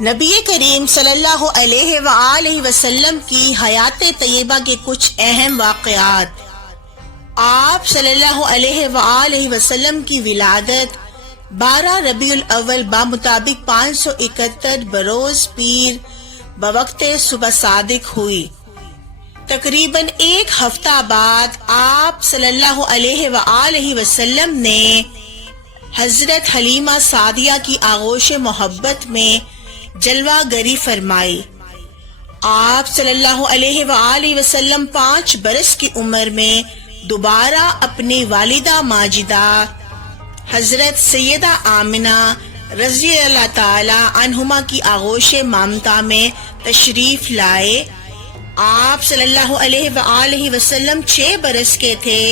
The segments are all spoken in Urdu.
نبی کریم صلی اللہ علیہ وآلہ وسلم کی حیات طیبہ کے کچھ اہم واقعات۔ آپ صلی اللہ علیہ وآلہ وسلم کی ولادت 12 ربیع الاول بمطابق 571 بروز پیر بوقت صبح صادق ہوئی۔ تقریباً ایک ہفتہ بعد آپ صلی اللہ علیہ وآلہ وسلم نے حضرت حلیمہ سعدیہ کی آغوش محبت میں جلوہ گری فرمائی۔ آپ صلی اللہ علیہ وآلہ وسلم 5 برس کی عمر میں دوبارہ اپنی والدہ ماجدہ حضرت سیدہ آمنہ رضی اللہ تعالی عنہما کی آغوش مامتہ میں تشریف لائے۔ آپ صلی اللہ علیہ وآلہ وسلم 6 برس کے تھے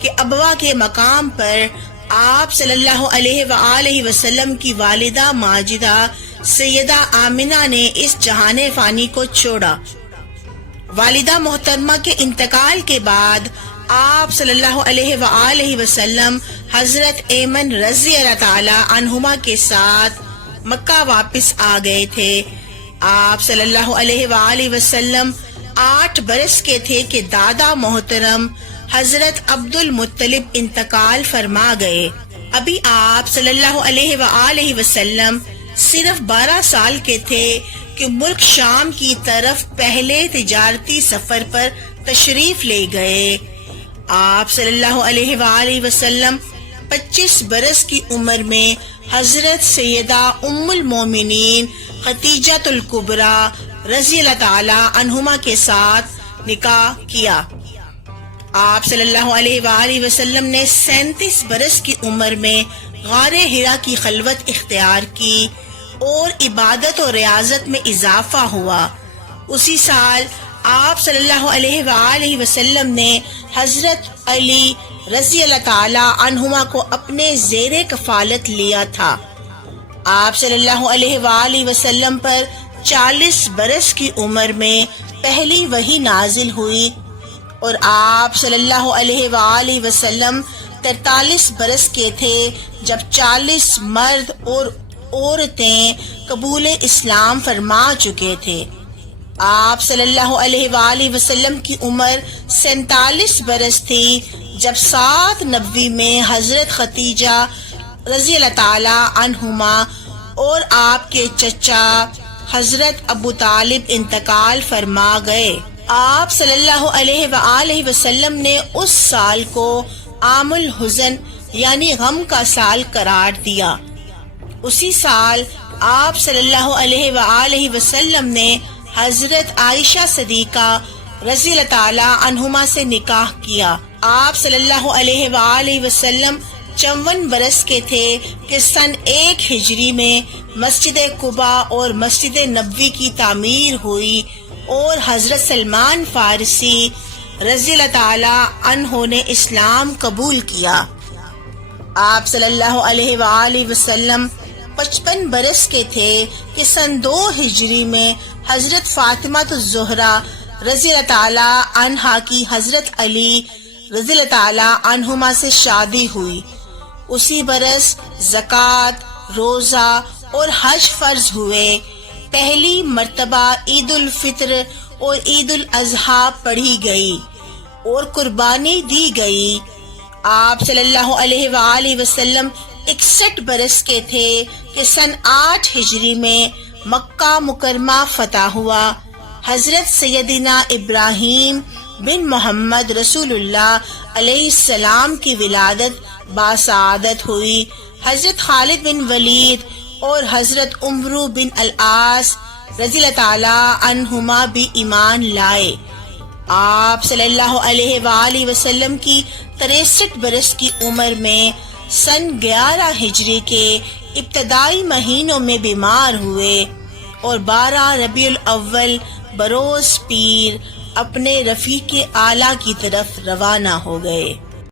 کہ ابوا کے مقام پر آپ صلی اللہ علیہ وآلہ وسلم کی والدہ ماجدہ سیدہ آمنہ نے اس جہان فانی کو چھوڑا۔ والدہ محترمہ کے انتقال کے بعد آپ صلی اللہ علیہ وآلہ وسلم حضرت ایمن رضی اللہ تعالی عنہما کے ساتھ مکہ واپس آ گئے تھے۔ آپ صلی اللہ علیہ وآلہ وسلم 8 برس کے تھے کہ دادا محترم حضرت عبد المطلب انتقال فرما گئے۔ ابھی آپ صلی اللہ علیہ وآلہ وسلم صرف 12 سال کے تھے کہ ملک شام کی طرف پہلے تجارتی سفر پر تشریف لے گئے۔ آپ صلی اللہ علیہ وآلہ وسلم 25 برس کی عمر میں حضرت سیدہ ام المومنین خدیجہ الکبریٰ رضی اللہ تعالی عنہما کے ساتھ نکاح کیا۔ آپ صلی اللہ علیہ وآلہ وسلم نے 37 برس کی عمر میں غار حرا کی خلوت اختیار کی اور عبادت و ریاضت میں اضافہ ہوا۔ اسی سال آپ صلی اللہ علیہ وآلہ وسلم نے حضرت علی رضی اللہ تعالی عنہما کو اپنے زیر کفالت لیا تھا۔ آپ صلی اللہ علیہ وآلہ وسلم پر 40 برس کی عمر میں پہلی وحی نازل ہوئی اور آپ صلی اللہ علیہ وآلہ وسلم 43 برس کے تھے جب 40 مرد اور عورتیں قبول اسلام فرما چکے تھے۔ آپ صلی اللہ علیہ وآلہ وسلم کی عمر 47 برس تھی جب 7 نبوی میں حضرت خدیجہ رضی اللہ تعالی عنہما اور آپ کے چچا حضرت ابو طالب انتقال فرما گئے۔ آپ صلی اللہ علیہ وآلہ وسلم نے اس سال کو عام الحزن یعنی غم کا سال قرار دیا۔ اسی سال آپ صلی اللہ علیہ وآلہ وسلم نے حضرت عائشہ صدیقہ رضی اللہ تعالی عنہما سے نکاح کیا۔ آپ صلی اللہ علیہ وآلہ وسلم 54 برس کے تھے کہ سن 1 ہجری میں مسجد قباء اور مسجد نبوی کی تعمیر ہوئی اور حضرت سلمان فارسی رضی اللہ تعالی عنہ نے اسلام قبول کیا۔ آپ صلی اللہ علیہ وآلہ وسلم 55 برس کے تھے کہ سن 2 ہجری میں حضرت فاطمہ الزہرا رضی اللہ تعالی عنہا کی حضرت علی رضی اللہ تعالی عنہما سے شادی ہوئی۔ اسی برس زکوٰۃ، روزہ اور حج فرض ہوئے۔ پہلی مرتبہ عید الفطر اور عید الاضحیٰ پڑھی گئی اور قربانی دی گئی۔ آپ صلی اللہ علیہ وآلہ وسلم 61 برس کے تھے کہ سن 8 ہجری میں مکہ مکرمہ فتح ہوا۔ حضرت سیدنا ابراہیم بن محمد رسول اللہ علیہ السلام کی ولادت باسعادت ہوئی۔ حضرت خالد بن ولید اور حضرت عمرو بن العاص رضی اللہ تعالی عنہما بھی ایمان لائے۔ آپ صلی اللہ علیہ وآلہ وسلم کی 63 برس کی عمر میں سن 11 ہجری کے ابتدائی مہینوں میں بیمار ہوئے اور 12 ربیع الاول بروز پیر اپنے رفیق اعلیٰ کی طرف روانہ ہو گئے۔